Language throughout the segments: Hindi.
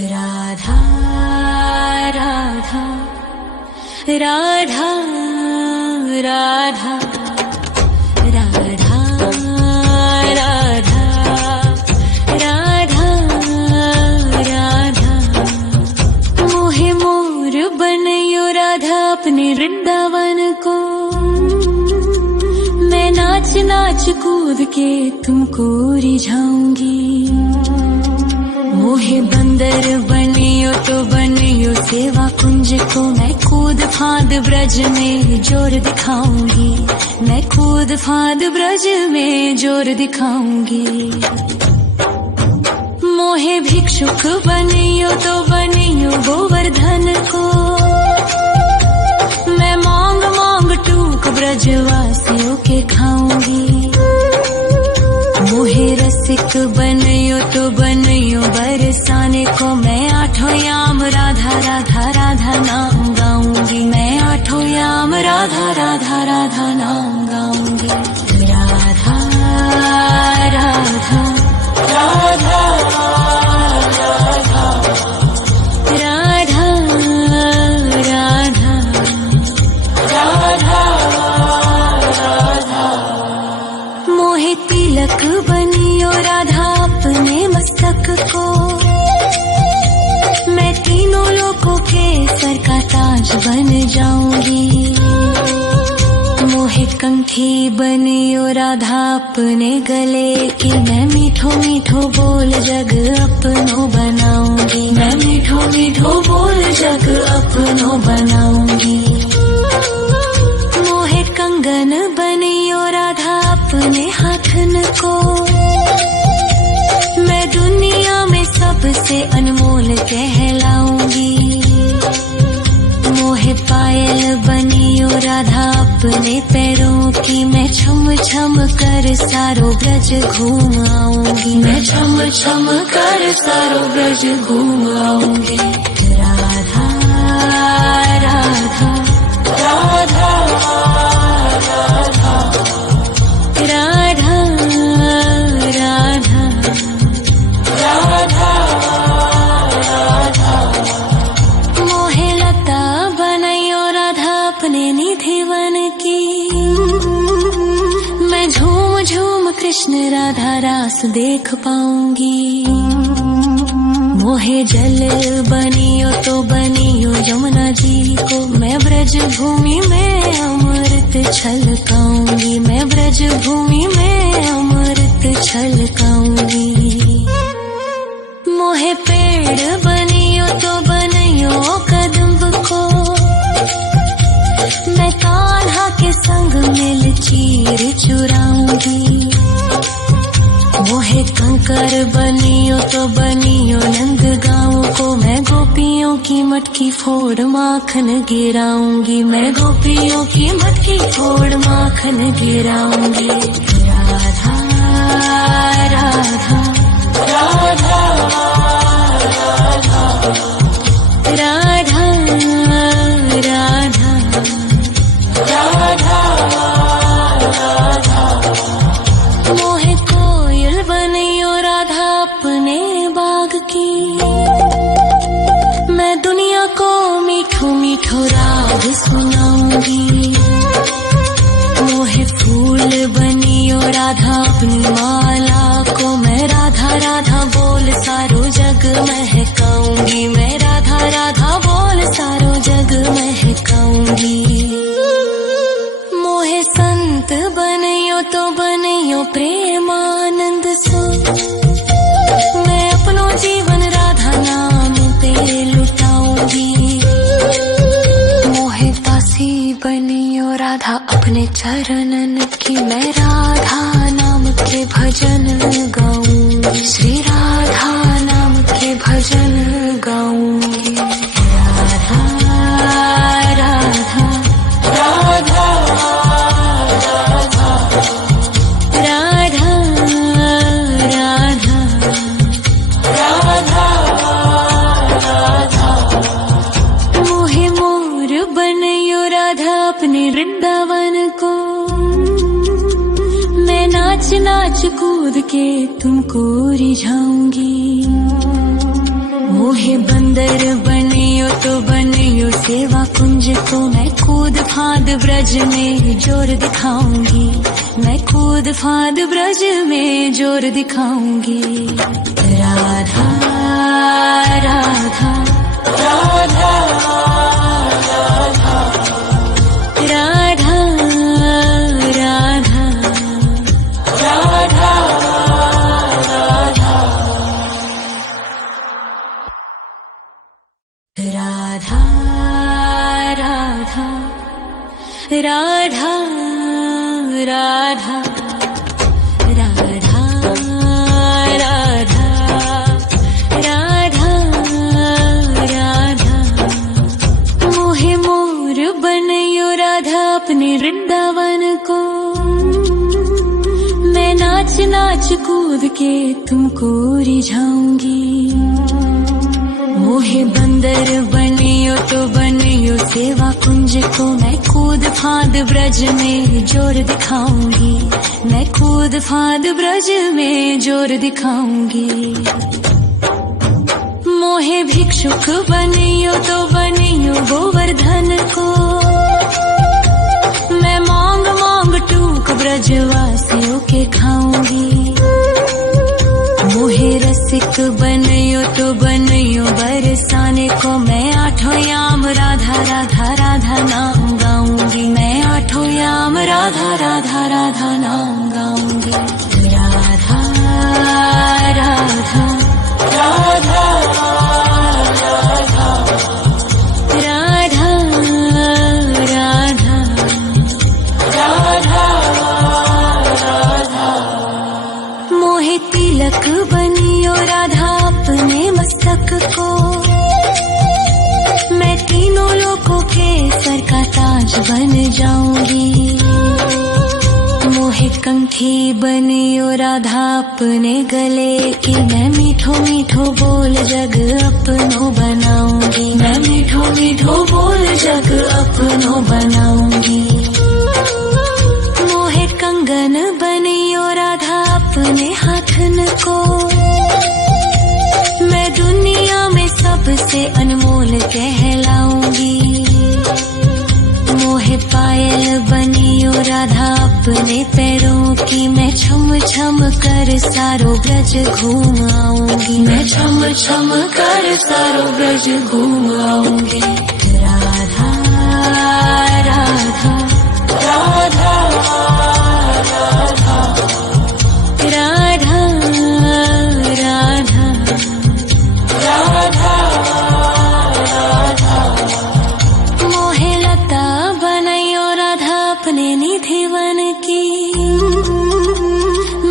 राधा राधा राधा राधा राधा राधा राधा राधा मोहे मोर बनयो राधा अपने वृंदावन को। मैं नाच नाच कूद के तुमको रिझाऊंगी। मोहे बंदर बनियो तो बनियो सेवा कुंज को। मैं कूद फांद ब्रज में जोर दिखाऊंगी। मैं कूद फांद ब्रज में जोर दिखाऊंगी। मोहे भिक्षुक बनियो तो बनियो गोवर्धन को। मैं मांग मांग टूक ब्रजवासियों के खाऊंगी। मोहे रसिक बनयो तो बनयो बरसाने को। मैं आठों याम राधा राधा राधा नाम गाऊंगी। मैं आठों याम राधा राधा राधा नाम गाऊंगी। राधा राधा राधा राधा राधा राधा राधा। मोहे तिलक बनियो राधा अपने मस्तक को। मैं तीनों लोगों के सर का ताज बन जाऊंगी। मोहे कंठी बनियो राधा अपने गले की। मैं मीठो मीठो बोल जग अपनो बनाऊंगी। मैं मीठो मीठो बोल जग अपनो बनाऊंगी। मोहे कंगन बनियो राधा अपने हाथन को। मैं दुनिया में सबसे अनमोल कहलाऊंगी। मोहे पायल बनियो राधा अपने पैरों की। मैं छम छम कर सारो ब्रज घूम आऊंगी। मैं छम छम कर सारो ब्रज घूम आऊंगी। राधा राधा राधा राधा राधा राधा राधा। मोहे लता बनयो राधा अपने निधि वन की। मैं झूम झूम कृष्ण राधा रास देख पाऊंगी। मोहे जल बनियो तो बनियो यमुना जी को। मैं ब्रज भूमि में अमृत छलकाऊंगी। मैं ब्रज भूमि में अमृत छलकाऊंगी। मोहे पेड़ बनियो तो बनियो कदम्ब को। मैं कान्हा के संग मिल चीर चुराऊंगी। मोहे कंकर बनियो तो बनियो नंद गाँव को। मैं गोपियों की मटकी फोड़ माखन गिराऊंगी। मैं गोपियों की मटकी फोड़ माखन गिराऊंगी। राधा राधा राधा राधा राधा राधा राधा। मोहे कोयल बनियो राधा अपने बाग की। मैं दुनिया को मीठो मीठो राग सुनाऊंगी। मोहे फूल बनियो राधा अपनी माला को। मैं राधा राधा बोल सारो जग महकाऊंगी। मैं राधा राधा बोल सारो जग महकाऊंगी। मोहे संत बनियो तो बनियो प्रेमानंद सो। मैं अपनो जीवन राधा नाम पे लुटाऊंगी। मोहे दासी बनियो राधा अपने चरणन की। मैं राधा नाम के भजन गाऊंगी। श्री राधा नाम के भजन गाऊंगी। राधा राधा राधा राधा राधा राधा राधा। मोहे मोर बनयो राधा अपने वृंदावन को। मैं नाच नाच कूद के तुमको रिझाऊंगी। मोहे बंदर बनियो तो बनियो सेवा कुंज को मैं कूद फाद ब्रज में जोर दिखाऊंगी, मैं कूद फाद ब्रज में जोर दिखाऊंगी। राधा राधा राधा राधा राधा राधा राधा राधा राधा राधा राधा राधा राधा राधा मोहे मोर बनयो राधा अपने वृंदावन को, मैं नाच नाच कूद के तुमको रिझाऊंगी। मोहे बंदर बनियो तो बनियो सेवा कुंज को मैं कूद फाद ब्रज में जोर दिखाऊंगी, मैं कूद फाद ब्रज में जोर दिखाऊंगी। मोहे भिक्षुक बनियो तो बनियो गोवर्धन को, मैं मांग मांग टूक ब्रजवासियों के खाऊंगी। मोहे रसिक बनियो तो बनियो बरसाने को, मैं आठों याम राधा राधा राधा नाम गाऊंगी, मैं आठों याम राधा राधा राधा नाम गाऊंगी। राधा राधा राधा राधा राधा राधा राधा मोहे तिलक बनियो राधा अपने मस्तक को, मैं तीनों लोगों के सर का ताज बन जाऊंगी। मोहे कंठी बनियो राधा अपने गले की, मैं मीठो मीठो बोल जग अपनो बनाऊंगी, मैं मीठो मीठो बोल जग अपनो बनाऊंगी। मोहे कंगन बनियो राधा अपने हाथन को, मैं दुनिया में सबसे अनमोल कहलाऊंगी। मोहे पायल बनियो राधा अपने पैरों की, मैं छम छम कर सारो ब्रज घूम आऊंगी, मैं छम छम कर सारो ब्रज घूम आऊंगी। राधा राधा राधा राधा राधा राधा राधा राधा मोहे लता बनयो राधा अपने निधि वन की,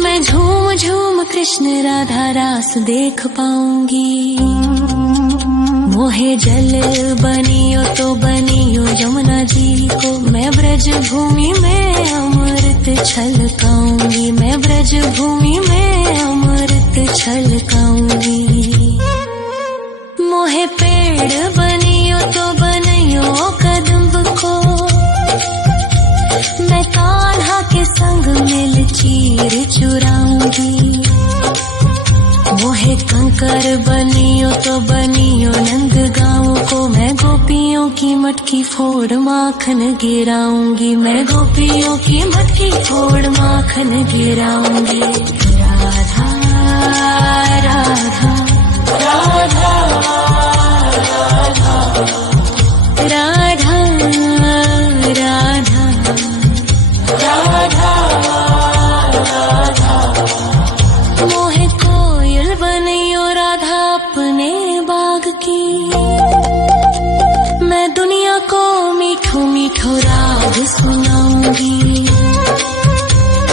मैं झूम झूम कृष्ण राधा रास देख पाऊंगी। मोहे जल बनियो तो बनियो यमुना जी को, मैं ब्रज भूमि में अमृत छलकाऊंगी, मैं ब्रज भूमि में अमृत छलकाऊंगी। मोहे पेड़ बनियो तो बनियो कदम्ब को, मैं कान्हा के संग मिल चीर चुराऊंगी। मोहे कंकर बनियो तो बनियो नंद गाँव को, मैं गोपियों की मटकी फोड़ माखन गिराऊंगी, मैं गोपियों की मटकी फोड़ माखन गिराऊंगी। राधा राधा राधा राधा राधा राधा राधा मोहे कोयल बनियो राधा अपने बाग की, मैं दुनिया को मीठो मीठो राग सुनाऊंगी।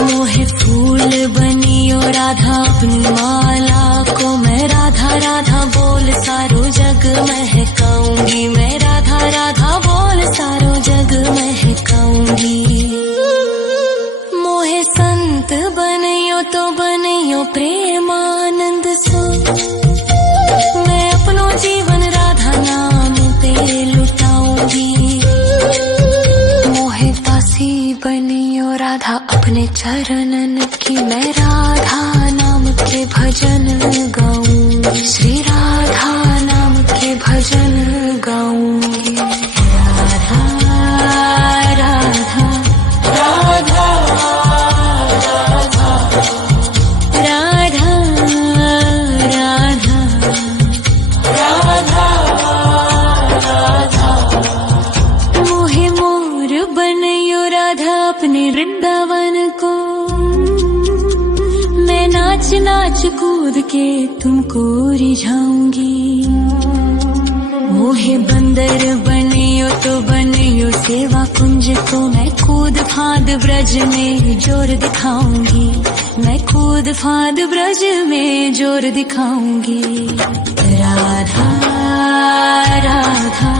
मोहे फूल बनियो राधा अपनी माला को, मैं राधा राधा बोल सारो जग महकाऊंगी, मैं राधा राधा बोल सारो जग महकाऊंगी। मोहे संत बनियो तो बनियो प्रेमानंद सो, मैं अपनो जीवन राधा नाम पे लुटाऊंगी। मोहे दासी बनियो राधा अपने चरणन की, मैं राधा नाम के भजन गाऊं, श्री राधा नाम कूद के तुमको रिझाऊंगी। मोहे बंदर बनियो तो बनियो सेवा कुंज को, मैं कूद फाद ब्रज में जोर दिखाऊंगी। मैं कूद फाद ब्रज में जोर दिखाऊंगी। राधा राधा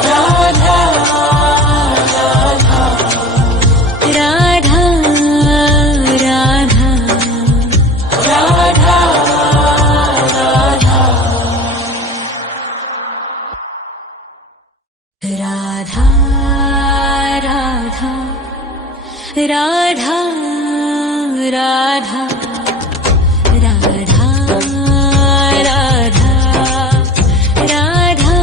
राधा राधा राधा राधा राधा राधा राधा राधा राधा राधा राधा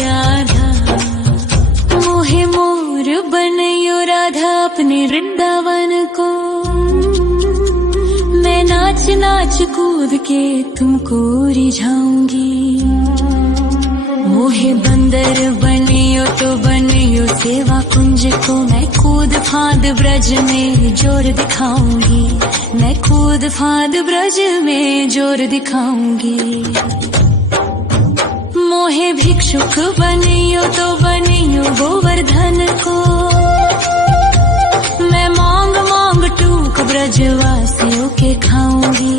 राधा। मोहे मोर बनयो राधा अपने वृंदावन को, मैं नाच नाच कूद के तुमको रिझाऊंगी। मोहे बंदर बनियो तो बनियो सेवा कुंज को, मैं कूद फाद ब्रज में जोर दिखाऊंगी। मैं कूद फाद ब्रज में जोर दिखाऊंगी। मोहे भिक्षुक बनियो तो बनियो गोवर्धन को, मैं मांग मांग टूक ब्रजवासियों के खाऊंगी।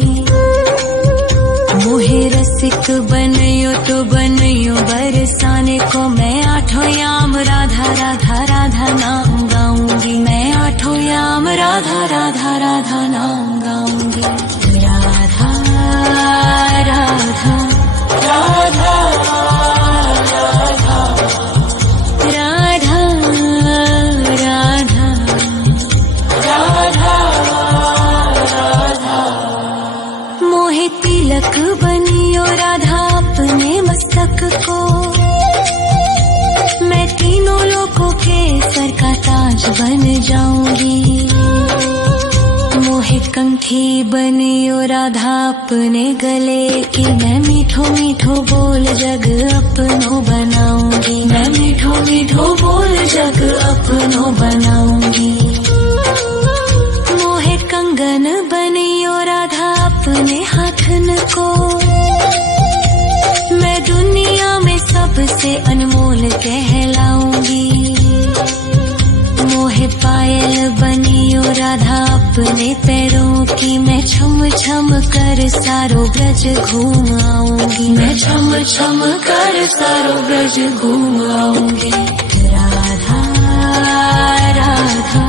मोहे रसिक बनियो तो बनियो बरसाने को, मैं आठों याम राधा राधा राधा नाम गाऊंगी। मैं आठों याम राधा राधा राधा नाम गाऊंगी। राधा राधा राधा राधा राधा राधा राधा। मोहे तिलक बनियो राधा अपने मस्तक को, मैं तीनों लोगों के सर का ताज बन जाऊंगी। मोहे कंठी बनियो राधा अपने गले की, मैं मीठो मीठो बोल जग अपनो बनाऊंगी। मैं मीठो मीठो बोल जग अपनो बनाऊंगी। मोहे कंगन बनियो राधा अपने हाथन को, मैं दुनिया में सबसे अनमोल कहलाऊंगी। मोहे पायल बनियो राधा अपने पैरों की, मैं छम छम कर सारो ब्रज घूम आऊंगी। मैं छम छम कर सारो ब्रज घूम आऊंगी। राधा राधा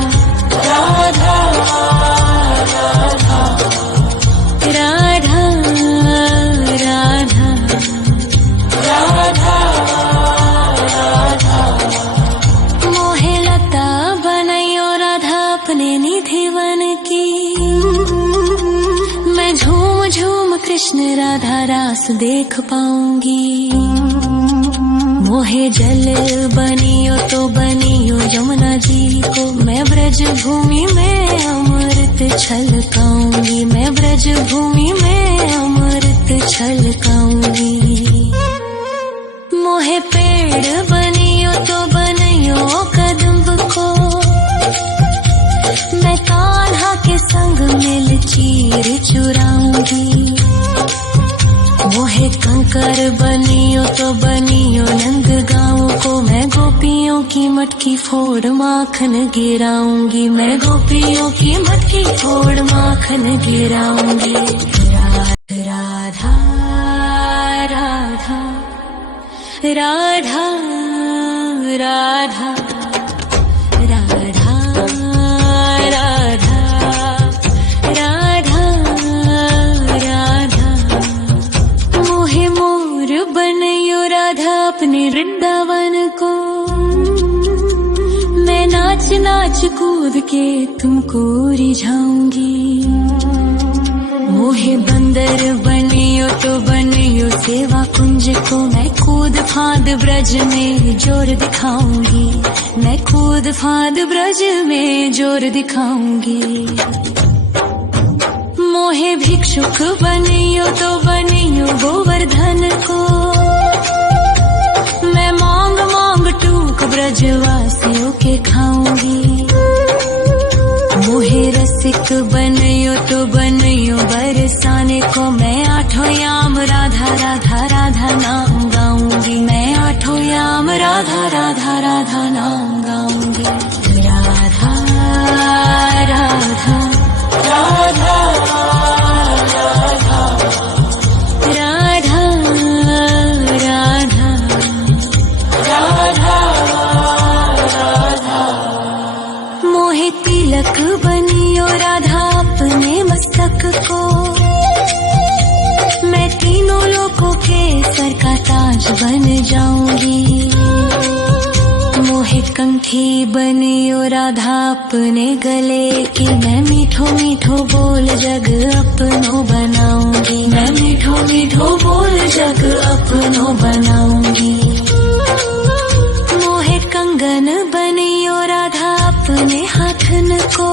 राधा राधा राधा राधा राधा। मोहे लता बनयो राधा अपने निधिवन की, मैं झूम झूम कृष्ण राधा रास देख पाऊंगी। मोहे जल बनियो तो बनियो यमुना जी को, मैं ब्रज भूमि में अमृत छलकाऊंगी। मैं ब्रज भूमि में अमृत छलकाऊंगी। मोहे पेड़ बनियो तो बनियो कदम्ब को, मैं कान्हा के संग मिल चीर चुराऊंगी। मोहे कंकर बनियो तो बनियो नंद गाँव को, मैं गोपियों की मटकी फोड़ माखन गिराऊंगी। मैं गोपियों की मटकी फोड़ माखन गिराऊंगी। राधा राधा राधा राधा राधा राधा राधा राधा। मोहे मोर बनयो राधा अपने वृंदावन को, मैं नाच नाच कूद के तुमको रिझाऊंगी। मोहे बंदर बनियो तो बनियो सेवा कुंज को, मैं कूद फाद ब्रज में जोर दिखाऊंगी। मैं कूद फाद ब्रज में जोर दिखाऊंगी। मोहे भिक्षुक बनियो तो बनियो गोवर्धन को, मैं मांग मांग टूक ब्रजवासियों के खाऊंगी। मोहे रसिक बनियो तो बनियो बरसा राधा नाम गाऊंगी, मैं आठों याम राधा राधा राधा नाम गाऊंगी। राधा राधा राधा राधा राधा राधा राधा। मोहे तिलक बनियो राधा अपने मस्तक को, मैं तीनों लोगों के सर का ताज बन जाऊंगी। मोहे कंठी बनियो राधा अपने गले की, मैं मीठो मीठो बोल जग अपनो बनाऊंगी, मैं मीठो मीठो बोल जग अपनो बनाऊंगी। मोहे कंगन बनियो राधा अपने हाथन को,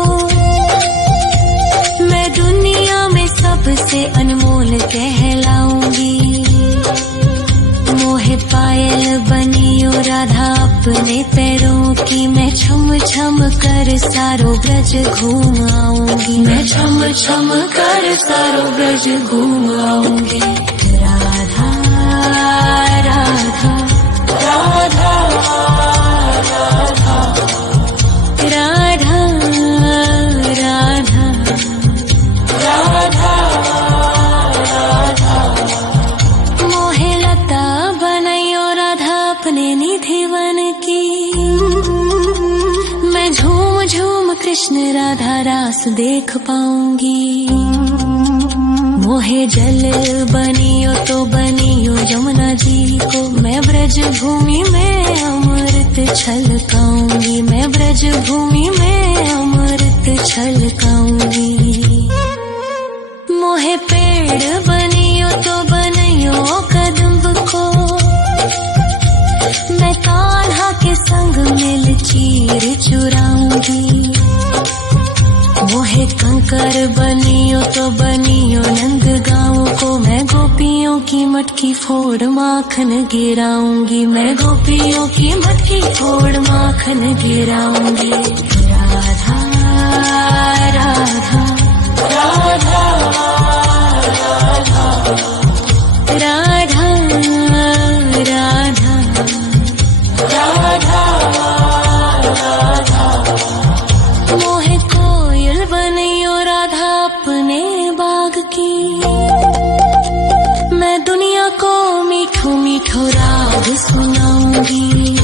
मैं दुनिया में सबसे अनमोल कहलाऊंगी। मोहे पायल बनियो राधा अपने पैरों की, मैं छम छम कर सारो ब्रज घूम आऊंगी, मैं छम छम कर सारो ब्रज घूम आऊंगी। राधा राधा राधा राधा राधा राधा राधा। मोहे लता बनायो राधा अपने निधिवन की, मैं झूम झूम कृष्ण राधा रास देख पाऊंगी। मोहे जल बनियो तो बनियो यमुना जी को, मैं ब्रज भूमि में अमृत छलकाऊंगी, मैं ब्रज भूमि में अमृत छलकाऊंगी। मोहे पेड़ बनियो तो बनियो कदम्ब को, मैं कान्हा के संग मिल चीर चुराऊंगी। मोहे कंकर बनियो तो बनियो नंद गाँव को, मैं गोपियों की मटकी फोड़ माखन गिराऊंगी, मैं गोपियों की मटकी फोड़ माखन गिराऊंगी। राधा राधा राधा राधा राधा राधा राधा। मोहे कोयल बनियो राधा अपने बाग की, मैं दुनिया को मीठो मीठो राग सुनाऊंगी।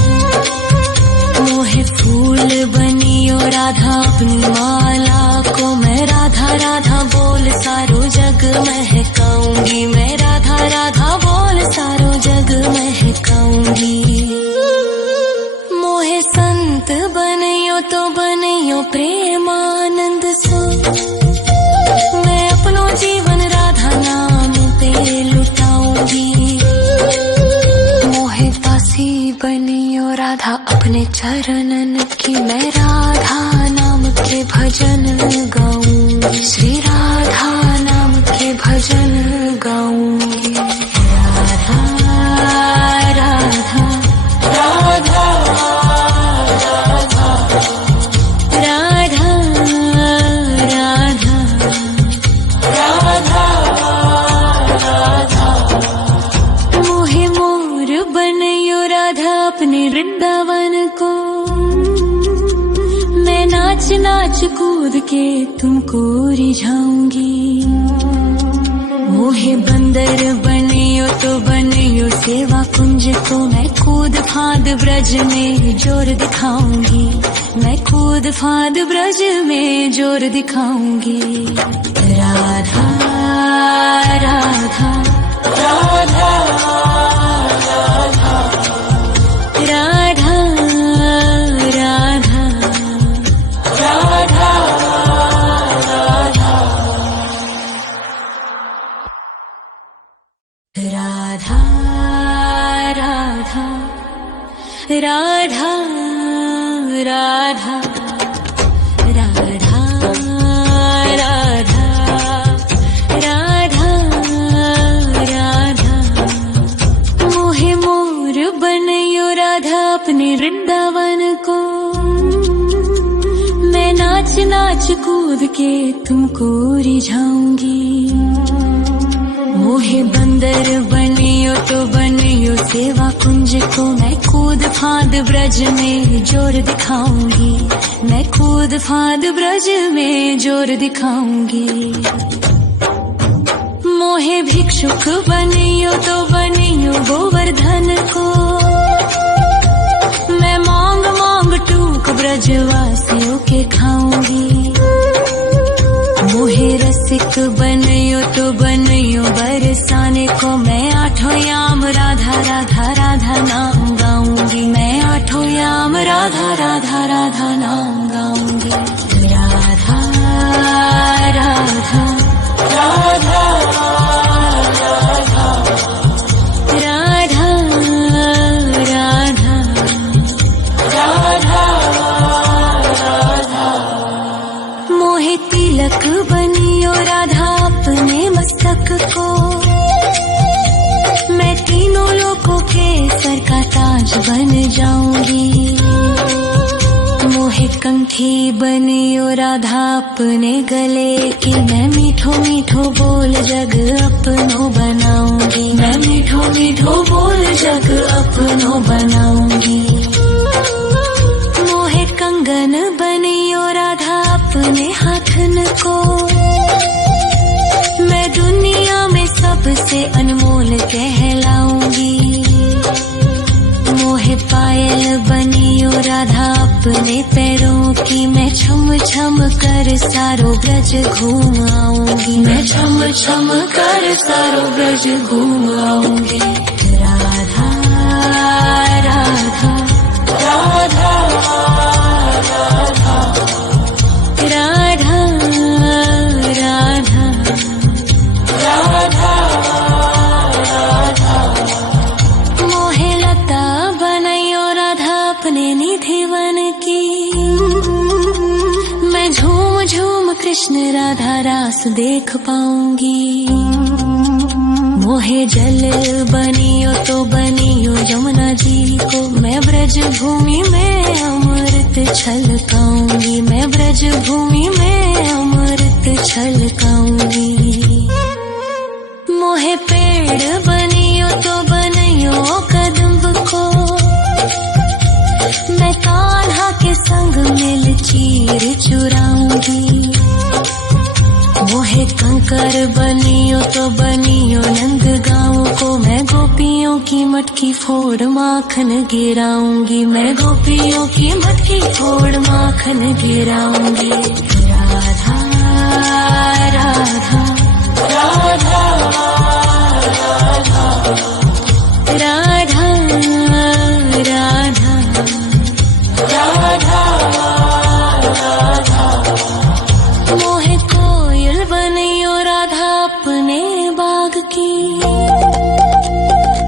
मोहे फूल बनियो राधा अपनी माला को, मैं राधा राधा बोल सारो जग महकाऊंगी, मैं राधा राधा बोल सारो जग महकाऊंगी। मोहे संत बनियो तो बनियो प्रेमानंद सो, मैं अपनो जीवन राधा नाम पे लुटाऊंगी। मोहे दासी बनियो राधा अपने चरणन की, मैं राधा नाम के भजन गाऊंगी, श्री राधा नाम के भजन गाऊंगी। राधा राधा राधा राधा राधा राधा राधा। मोहे मोर बनियो राधा अपने वृंदावन को, मैं नाच नाच कूद के तुमको रिझाऊंगी। मोहे बंदर बनियो तो बनियो सेवा कुंज को, मैं कूद फांद ब्रज में जोर दिखाऊंगी, मैं कूद फांद ब्रज में जोर दिखाऊंगी। राधा राधा राधा राधा राधा राधा राधा राधा राधा राधा राधा राधा राधा। मोहे मोर बनियो राधा अपने वृंदावन को, मैं नाच नाच कूद के तुमको रिझाऊंगी। मोहे बंदर बनियो तो बनियो सेवा कुंज को, मैं कूद फांद ब्रज में जोर दिखाऊंगी, मैं कूद फांद ब्रज में जोर दिखाऊंगी। मोहे भिक्षुक बनियो तो बनियो गोवर्धन को, मैं मांग मांग टूक ब्रजवासियों के खाऊंगी। मोहे रसिक बनियो तो बनियो बरसाने को, मैं आठों याम राधा राधा राधा नाम गाऊंगी, मैं आठों याम राधा राधा राधा नाम गाऊंगी। राधा राधा राधा राधा राधा राधा राधा। मोहे तिलक बनियो राधा अपने मस्तक को, मैं तीनों लोगों के सर का ताज बन जाऊंगी। मोहे कंठी बनियो राधा अपने गले की, मैं मीठो मीठो बोल जग अपनो बनाऊंगी, मैं मीठो मीठो बोल जग अपनो बनाऊंगी। मोहे कंगन बनियो राधा अपने हाथन को, मैं दुनिया में सबसे अनमोल कहलाऊंगी। मोहे पायल बनियो राधा अपने पैरों की, मैं छम छम कर सारो ब्रज घूम आऊंगी, मैं छम छम कर सारो ब्रज घूम आऊंगी। राधा राधा राधा राधा राधा राधा राधा। मोहे लता बनायो राधा अपने निधि वन की, मैं झूम झूम कृष्ण राधा रास देख पाऊंगी। मोहे जल बनियो तो बनियो यमुना जी को, मैं ब्रज भूमि में अमृत छलकाऊंगी, मैं ब्रज भूमि में अमृत छलकाऊंगी। मोहे पेड़ बनियो तो बनियो कदम्ब को, मैं कान्हा के संग मिल चीर चुराऊंगी। मोहे कंकर बनियो तो बनियो नंद गाँव को, मैं गोपियों की मटकी फोड़ माखन गिराऊंगी, मैं गोपियों की मटकी फोड़ माखन गिराऊंगी। राधा राधा राधा राधा राधा राधा राधा। मोहे कोयल बनियो राधा अपने बाग की,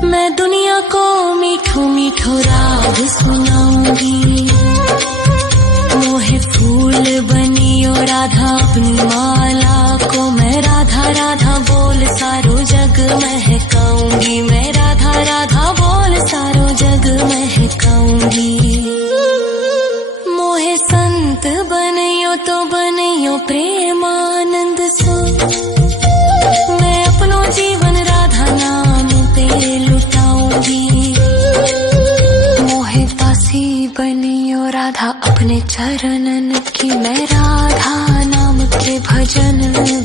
मैं दुनिया को मीठो मीठो राग सुनाऊंगी। मोहे फूल बनियो राधा अपनी माला को, मैं राधा राधा बोल सारो जग महकाऊंगी, मैं राधा राधा बोल सारो जग महकाऊंगी। मोहे संत बनियो तो बनियो प्रेमानंद सो, मैं अपनो जीवन राधा नाम पे लुटाऊंगी। मोहे दासी बनियो राधा अपने चरणन की, मैं राधा नाम के भजन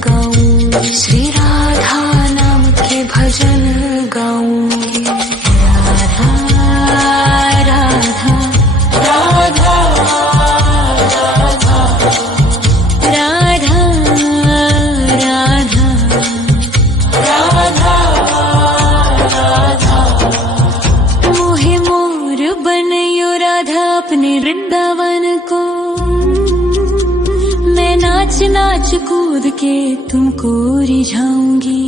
गाऊंगी, श्री राधा नाम के भजन गाऊंगी। राधा राधा राधा राधा राधा राधा। मोहे मोर बनियो राधा अपने वृंदावन को, मैं नाच नाच कूद के तुमको रिझाऊंगी।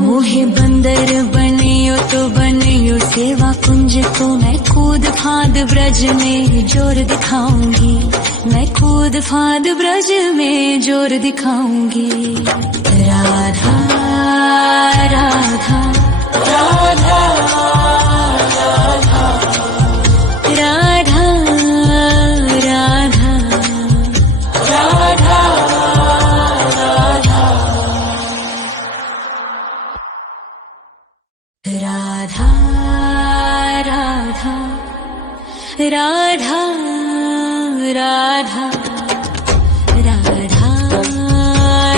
मोहे बंदर बनियो तो बनियो सेवा कुंज को, मैं कूद फांद ब्रज में जोर दिखाऊंगी, मैं कूद फांद ब्रज में जोर दिखाऊंगी। राधा राधा राधा राधा राधा राधा राधा राधा। राधा राधा राधा राधा राधा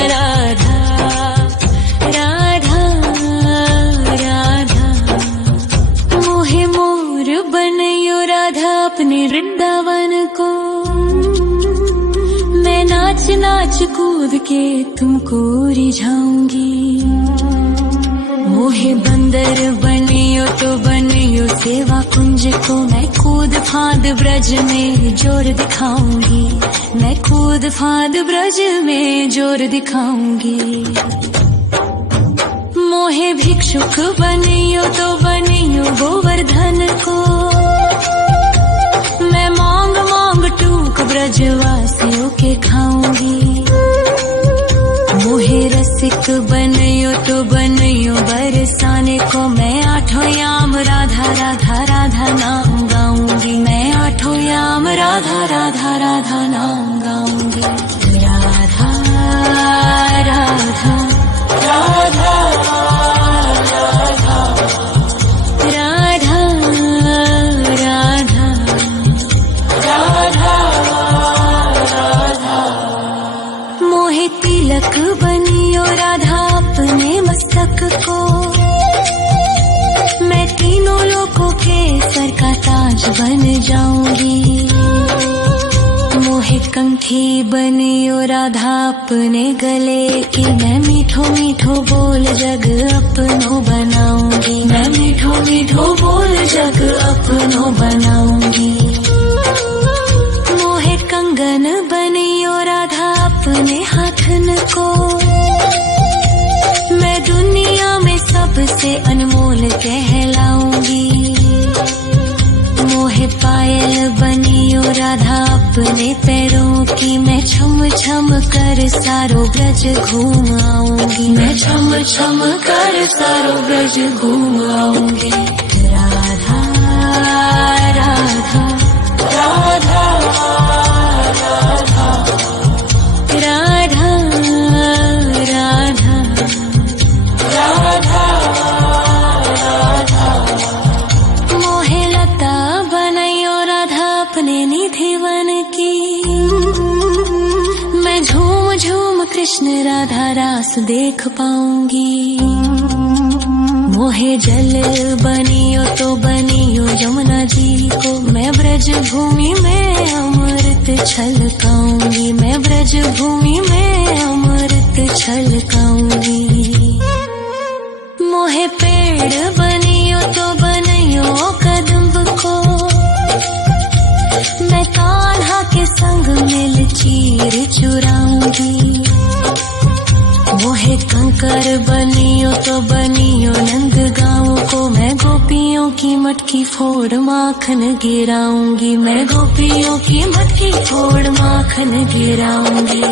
राधा राधा राधा मोहे मोर बनयो राधा अपने वृंदावन को। मैं नाच नाच कूद के तुमको रिझाऊंगी। मोहे बंदर बनियो तो बनियो सेवा कुंज को। मैं कूद फांद ब्रज में जोर दिखाऊंगी। मैं कूद फांद ब्रज में जोर दिखाऊंगी। मोहे भिक्षुक बनियो तो बनियो गोवर्धन को। मैं मांग मांग टूक ब्रजवासियों के खाऊंगी। मोहे रसिक बनयो तो बनयो बरसाने को। मैं आठों याम राधा राधा राधा नाम गाऊंगी। मैं आठों याम राधा राधा राधा नाम गाऊंगी। राधा राधा राधा राधा राधा राधा राधा मोहे तिलक बनियो राधा अपने मस्तक को। मैं तीनों लोगों के सर का ताज बन जाऊंगी। मोहे कंठी बनियो राधा अपने गले की। मैं मीठो मीठो बोल जग अपनो बनाऊंगी। मैं मीठो मीठो बोल जग अपनो बनाऊंगी। मोहे कंगन बनियो राधा अपने हाथन को। मैं दुनिया में सबसे अनमोल कहलाऊंगी। मोहे पायल बनियो राधा अपने पैरों की। मैं छम छम कर सारो ब्रज घूम आऊंगी। मैं छम छम कर सारो ब्रज घूम आऊंगी। राधा राधा राधा राधा राधा राधा राधा राधा मोहे लता बनयो राधा अपने निधिवन की। मैं झूम झूम कृष्ण राधा रास देख पाऊंगी। मोहे जल बनियो तो बनियो यमुना जी को। मैं ब्रज भूमि में अमृत छलकाऊंगी। मैं ब्रज भूमि में अमृत छलकाऊंगी। मोहे पेड़ बनियो तो बनियो कदम्ब को। मैं कान्हा के संग मिल चीर चुराऊंगी। मोहे कंकर बनियो तो बनियो नंद गाँव को। मैं गोपियों की मटकी फोड़ माखन गिराऊंगी। मैं गोपियों की मटकी फोड़ माखन गिराऊंगी।